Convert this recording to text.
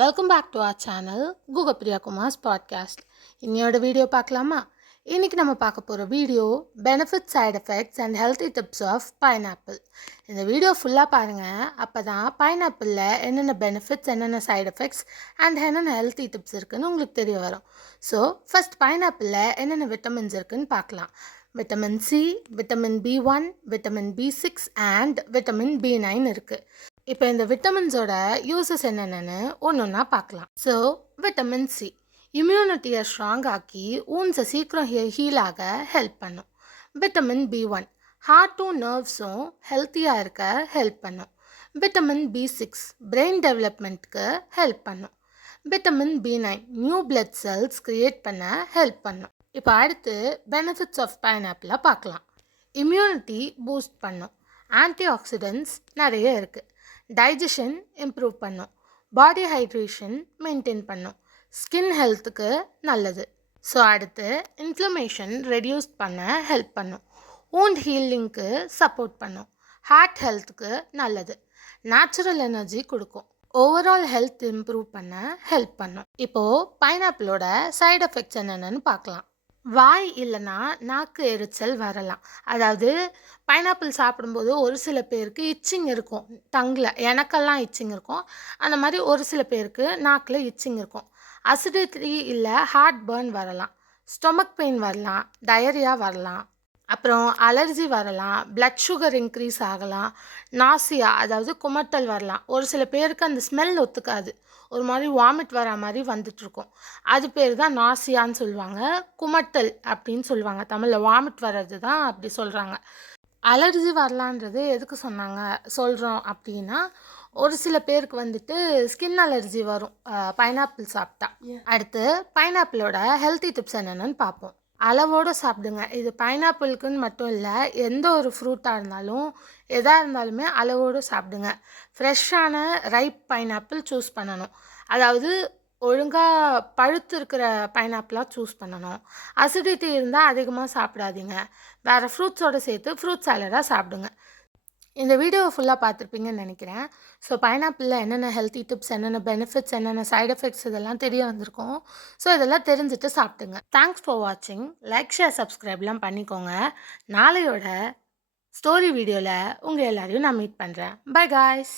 Welcome back to our channel Google Priya Kumar's podcast. இன்னையோட video பார்க்கலாமா? இன்றைக்கி நம்ம பார்க்க போகிற video benefit side effects and healthy tips of pineapple. இந்த வீடியோ ஃபுல்லாக பாருங்கள். அப்போ தான் பைனாப்பிளில் என்னென்ன பெனிஃபிட்ஸ், என்னென்ன சைட் எஃபெக்ட்ஸ் அண்ட் என்னென்ன ஹெல்த்தி டிப்ஸ் இருக்குதுன்னு உங்களுக்கு தெரிய வரும். ஸோ ஃபஸ்ட் பைனாப்பிளில் என்னென்ன விட்டமின்ஸ் இருக்குதுன்னு பார்க்கலாம். Vitamin C, vitamin B1, vitamin B6 and vitamin B9 இருக்குது. இப்போ இந்த விட்டமின்ஸோட யூசஸ் என்னென்னு ஒன்று ஒன்றா பார்க்கலாம். ஸோ விட்டமின் சி இம்யூனிட்டியை ஸ்ட்ராங் ஆக்கி ஊன்ஸை சீக்கிரம் ஹீல் ஆக ஹெல்ப் பண்ணும். விட்டமின் B1 ஹார்ட்டும் நர்வ்ஸும் ஹெல்த்தியாக இருக்க ஹெல்ப் பண்ணும். விட்டமின் B6 பிரெயின் டெவலப்மெண்ட்க்கு ஹெல்ப் பண்ணும். Vitamin B9 new blood cells create பண்ண ஹெல்ப் பண்ணும். இப்போ அடுத்து பெனிஃபிட்ஸ் ஆஃப் பைனாப்பிளை பார்க்கலாம். இம்யூனிட்டி பூஸ்ட் பண்ணும். ஆன்டி ஆக்சிடென்ட்ஸ் நிறைய இருக்குது. டைஜஷன் இம்ப்ரூவ் பண்ணும். பாடி ஹைட்ரேஷன் மெயின்டைன் பண்ணும். ஸ்கின் ஹெல்த்துக்கு நல்லது. ஸோ அடுத்து இன்ஃப்ளமேஷன் ரெடியூஸ் பண்ண ஹெல்ப் பண்ணும். வூண்ட் ஹீலிங்க்கு சப்போர்ட் பண்ணும். ஹார்ட் ஹெல்த்துக்கு நல்லது. நேச்சுரல் எனர்ஜி கொடுக்கும். ஓவரால் ஹெல்த் இம்ப்ரூவ் பண்ண ஹெல்ப் பண்ணும். இப்போது பைனாப்பிளோட சைடு எஃபெக்ட்ஸ் என்னென்னு பார்க்கலாம். வாய் இல்லைன்னா நாக்கு எரிச்சல் வரலாம். அதாவது பைனாப்பிள் சாப்பிடும்போது ஒரு சில பேருக்கு இச்சிங் இருக்கும் டங்கில். எனக்கெல்லாம் இச்சிங் இருக்கும். அந்த மாதிரி ஒரு சில பேருக்கு நாக்கில் இச்சிங் இருக்கும். அசிடிட்டி இல்லை ஹார்ட் பர்ன் வரலாம். ஸ்டொமக் பெயின் வரலாம். டயரியா வரலாம். அப்புறம் அலர்ஜி வரலாம். பிளட் சுகர் இன்க்ரீஸ் ஆகலாம். நாசியா அதாவது குமட்டல் வரலாம். ஒரு சில பேருக்கு அந்த ஸ்மெல் ஒத்துக்காது. ஒரு மாதிரி வாமிட் வர மாதிரி வந்துட்டுருக்கும். அது பேர் தான் நாசியான்னு சொல்லுவாங்க. குமட்டல் அப்படின்னு சொல்லுவாங்க. தமிழில் வாமிட் வர்றது தான் அப்படி சொல்கிறாங்க. அலர்ஜி வரலான்றது எதுக்கு சொல்கிறோம் அப்படின்னா, ஒரு சில பேருக்கு வந்துட்டு ஸ்கின் அலர்ஜி வரும் பைனாப்பிள் சாப்பிட்டா. அடுத்து பைனாப்பிளோட ஹெல்த்தி டிப்ஸ் என்னென்னு பார்ப்போம். அளவோடு சாப்பிடுங்க. இது பைனாப்பிளுக்குன்னு மட்டும் இல்லை, எந்த ஒரு ஃப்ரூட்டாக இருந்தாலும் எதாக இருந்தாலுமே அளவோடு சாப்பிடுங்க. ஃப்ரெஷ்ஷான ரைப் பைனாப்பிள் சூஸ் பண்ணணும். அதாவது ஒழுங்காக பழுத்து இருக்கிற பைனாப்பிளாக சூஸ் பண்ணணும். அசிடிட்டி இருந்தால் அதிகமாக சாப்பிடாதீங்க. வேறு ஃப்ரூட்ஸோடு சேர்த்து ஃப்ரூட் சாலடாக சாப்பிடுங்க. இந்த வீடியோவை ஃபுல்லாக பார்த்துருப்பீங்கன்னு நினைக்கிறேன். ஸோ பைனாப்பிளில் என்னென்ன ஹெல்த்தி டிப்ஸ், என்னென்ன பெனிஃபிட்ஸ், என்னென்ன சைட் எஃபெக்ட்ஸ் இதெல்லாம் தெரிய வந்திருக்கும். ஸோ இதெல்லாம் தெரிஞ்சுட்டு சாப்பிடுங்க. தேங்க்ஸ் ஃபார் வாட்சிங். லைக், ஷேர், சப்ஸ்கிரைப்லாம் பண்ணிக்கோங்க. நாளையோட ஸ்டோரி வீடியோவில் உங்கள் எல்லாரையும் நான் மீட் பண்ணுறேன். By guys.